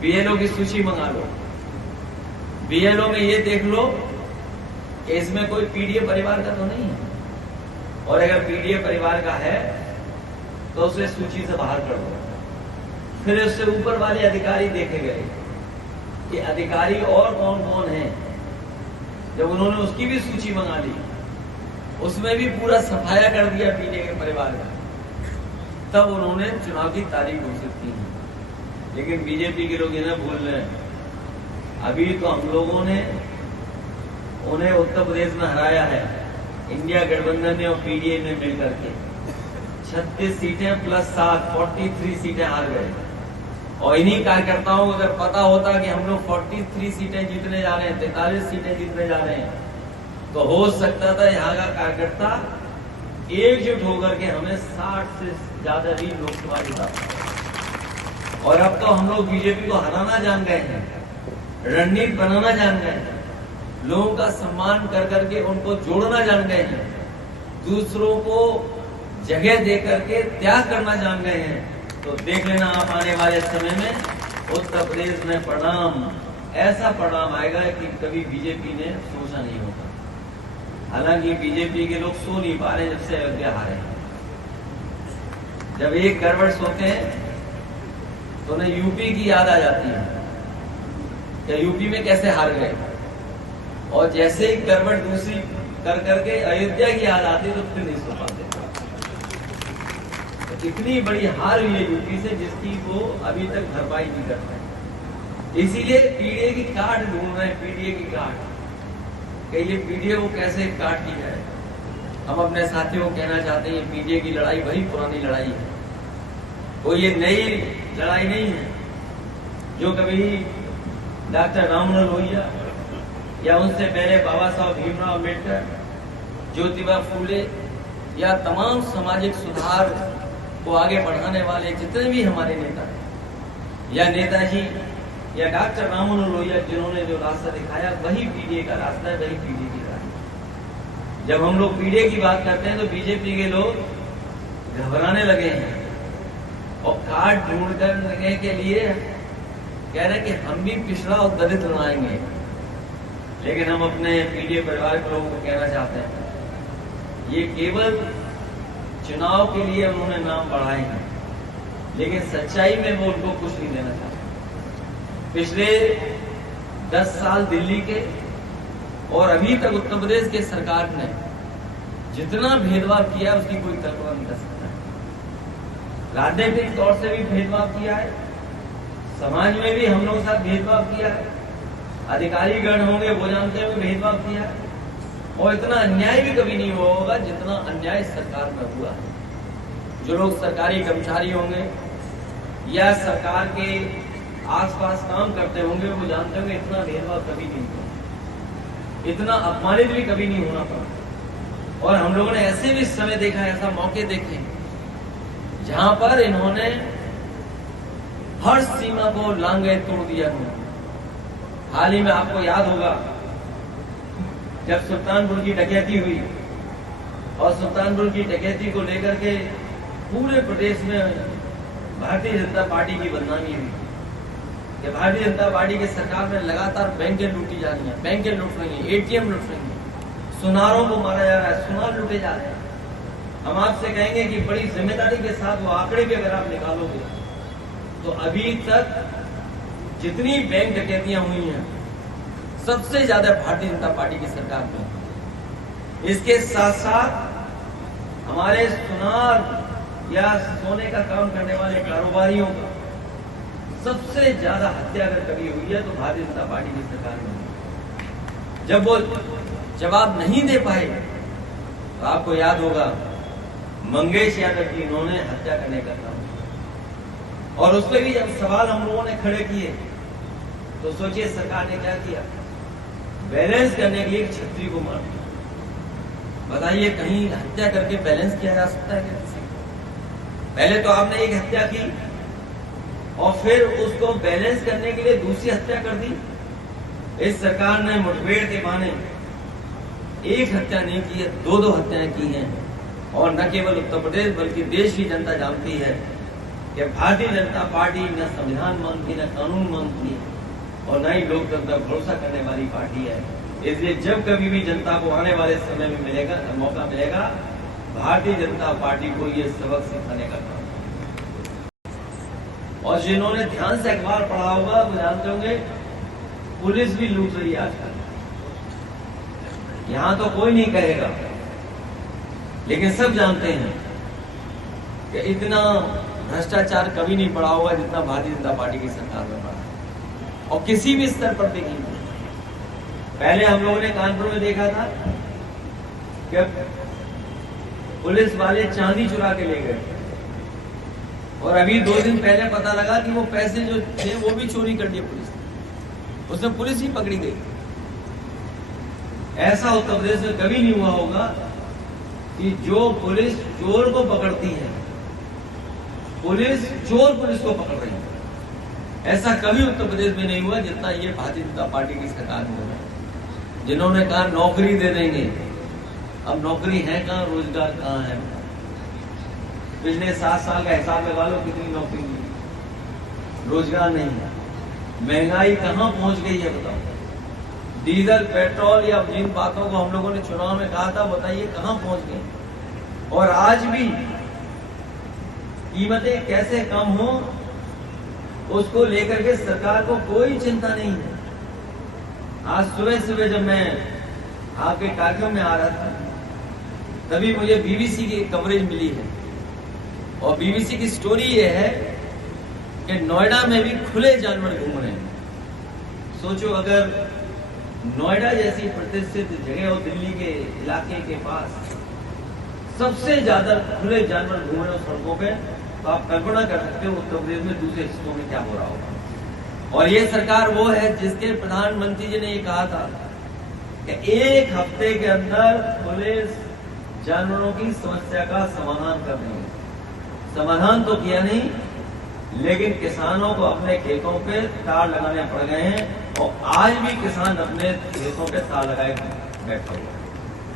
BLO की सूची मंगा लो। बीएलओ में ये देख लो कि इसमें कोई पीडीए परिवार का तो नहीं है, और अगर पीडीए परिवार का है तो उसे सूची से बाहर कर दो। फिर उससे ऊपर वाले अधिकारी देखे गए कि अधिकारी और कौन कौन है। जब उन्होंने उसकी भी सूची मंगा ली, उसमें भी पूरा सफाया कर दिया पीडीए के परिवार का, तब उन्होंने चुनाव की तारीख घोषित की। लेकिन बीजेपी के लोग इन्हें भूल रहे हैं। अभी तो हम लोगों ने उन्हें उत्तर प्रदेश में हराया है, इंडिया गठबंधन ने और पीडीए ने मिलकर के 36 सीटें प्लस 7 43 सीटें हार गए। और इन्हीं कार्यकर्ताओं को अगर पता होता कि हम लोग 43 सीटें जीतने जा रहे हैं, 43 सीटें जीतने जा रहे हैं, तो हो सकता था यहाँ का कार्यकर्ता एकजुट होकर के हमें 60 से ज्यादा भी लोकसभा जिता। और अब तो हम लोग बीजेपी को हराना जान गए हैं, रणनीति बनाना जान गए हैं, लोगों का सम्मान कर करके उनको जोड़ना जान गए हैं, दूसरों को जगह दे करके त्याग करना जान गए हैं। तो देख लेना आप आने वाले समय में उत्तर प्रदेश में परिणाम, ऐसा परिणाम आएगा कि कभी बीजेपी ने सोचा नहीं होगा। हालांकि बीजेपी के लोग सो नहीं पा रहे जब से अयोध्या हारे। जब एक गड़बड़ सोते हैं तो उन्हें यूपी की याद आ जाती है कि यूपी में कैसे हार गए, और जैसे ही गड़बड़ दूसरी कर करके अयोध्या की याद आती तो फिर नहीं सो पाते। इतनी बड़ी हार हुई है यूपी से जिसकी वो अभी तक भरपाई नहीं कर पाए। इसीलिए पीडीए की काट ढूंढ रहे हैं, पीडीए की काट, कि ये पीडीए को कैसे काट दी जाए। हम अपने साथियों को कहना चाहते हैं, पीडीए की लड़ाई वही पुरानी लड़ाई है, कोई ये नई लड़ाई नहीं है जो कभी डॉक्टर राममनोहर लोहिया या उनसे पहले बाबा साहब भीमराव अम्बेडकर, ज्योतिबा फूले या तमाम सामाजिक सुधार को आगे बढ़ाने वाले जितने भी हमारे नेता हैं, या नेताजी या डॉक्टर राममनोहर लोहिया, जिन्होंने जो रास्ता दिखाया वही पीडीए का रास्ता है, वही पीडीए की रास्ता। जब हम लोग पीडीए की बात करते हैं तो बीजेपी के लोग घबराने लगे हैं और कार्ड ढूंढ करने के लिए कह रहे हैं कि हम भी पिछड़ा और दलित बनाएंगे। लेकिन हम अपने पीडीए परिवार के लोगों को कहना चाहते हैं, ये केवल चुनाव के लिए उन्होंने नाम बढ़ाए हैं, लेकिन सच्चाई में वो उनको कुछ नहीं देना चाहते। पिछले 10 साल दिल्ली के और अभी तक उत्तर प्रदेश के सरकार ने जितना भेदभाव किया उसकी कोई कल्पना नहीं कर सकता। राजनीतिक तौर से भी भेदभाव किया है, समाज में भी हम लोगों के साथ भेदभाव किया है, अधिकारी गण होंगे वो जानते हुए भेदभाव किया है, और इतना अन्याय भी कभी नहीं हुआ होगा जितना अन्याय सरकार में हुआ है। जो लोग सरकारी कर्मचारी होंगे या सरकार के आसपास काम करते होंगे वो जानते होंगे इतना भेदभाव कभी नहीं हुआ, इतना अपमानित भी कभी नहीं होना पड़ा। और हम लोगों ने ऐसे भी समय देखा है, ऐसा मौके देखे जहां पर इन्होंने हर सीमा को लांघे तोड़ दिया। हाल ही में आपको याद होगा जब सुल्तानपुर की डकैती हुई, और सुल्तानपुर की डकैती को लेकर के पूरे प्रदेश में भारतीय जनता पार्टी की बदनामी हुई कि भारतीय जनता पार्टी की सरकार में लगातार बैंकें लूटी जा रही हैं, बैंकें लूट रही हैं, एटीएम लूट रही हैं, सुनारों को मारा जा रहा है, सुनार लूटे जा रहे हैं। हम आपसे कहेंगे कि बड़ी जिम्मेदारी के साथ वो आंकड़े भी अगर आप निकालोगे तो अभी तक जितनी बैंक डकैतियां हुई हैं सबसे ज्यादा भारतीय जनता पार्टी की सरकार में। इसके साथ साथ हमारे सुनार या सोने का काम करने वाले कारोबारियों का सबसे ज्यादा हत्या अगर कभी हुई है तो भारतीय जनता पार्टी की सरकार में। जब वो जवाब नहीं दे पाए तो आपको याद होगा मंगेश यादव की इन्होंने हत्या करने का काम, और उस पर भी जब सवाल हम लोगों ने खड़े किए तो सोचिए सरकार ने क्या किया, बैलेंस करने के लिए एक छतरी को मार दिया। बताइए कहीं हत्या करके बैलेंस किया जा सकता है क्या किसी को? पहले तो आपने एक हत्या की और फिर उसको बैलेंस करने के लिए दूसरी हत्या कर दी। इस सरकार ने मुठभेड़ के बहाने एक हत्या नहीं की है, 2-2 हत्याएं की हैं। और न केवल उत्तर प्रदेश बल्कि देश की जनता जानती है कि भारतीय जनता पार्टी न संविधान मानती, न कानून मानती है और न ही लोकतंत्र पर भरोसा करने वाली पार्टी है। इसलिए जब कभी भी जनता को आने वाले समय में मौका मिलेगा, भारतीय जनता पार्टी को ये सबक सिखाने का काम। और जिन्होंने ध्यान से अखबार पढ़ा होगा वो जानते होंगे पुलिस भी लूट रही है आजकल। यहां तो कोई नहीं कहेगा, लेकिन सब जानते हैं कि इतना भ्रष्टाचार कभी नहीं पड़ा होगा जितना भारतीय जनता पार्टी की सरकार में पड़ा, और किसी भी स्तर पर देखिए। पहले हम लोगों ने कानपुर में देखा था कि पुलिस वाले चांदी चुरा के ले गए, और अभी 2 दिन पहले पता लगा कि वो पैसे जो थे वो भी चोरी कर दिए पुलिस ने, उसमें पुलिस ही पकड़ी गई। ऐसा उत्तर प्रदेश में कभी नहीं हुआ होगा कि जो पुलिस चोर को पकड़ती है, पुलिस चोर पुलिस को पकड़ रही है। ऐसा कभी उत्तर प्रदेश में नहीं हुआ जितना ये भारतीय जनता पार्टी की सरकार में हुआ। जिन्होंने कहा नौकरी दे देंगे, अब नौकरी है कहां, रोजगार कहां है? पिछले 7 साल का हिसाब लगा लो कितनी नौकरी मिली, रोजगार नहीं है। महंगाई कहां पहुंच गई है बताओ? डीजल, पेट्रोल या जिन बातों को हम लोगों ने चुनाव में कहा था, बताइए कहां पहुंच गई? और आज भी कीमतें कैसे कम हो उसको लेकर के सरकार को कोई चिंता नहीं है। आज सुबह सुबह जब मैं आपके कार्यक्रम में आ रहा था तभी मुझे बीबीसी की कवरेज मिली है, और बीबीसी की स्टोरी ये है कि नोएडा में भी खुले जानवर घूम रहे हैं। सोचो अगर नोएडा जैसी प्रतिष्ठित जगह हो, दिल्ली के इलाके के पास सबसे ज्यादा खुले जानवर घूम रहे हो सड़कों पे, तो आप कल्पना कर सकते हो उत्तर प्रदेश में दूसरे हिस्सों में क्या हो रहा होगा। और ये सरकार वो है जिसके प्रधानमंत्री जी ने ये कहा था कि 1 हफ्ते के अंदर पुलिस जानवरों की समस्या का समाधान कर रही है। समाधान तो किया नहीं, लेकिन किसानों को अपने खेतों पे तार लगाने पड़ गए हैं, और आज भी किसान अपने खेतों पे तार लगाए बैठे हैं।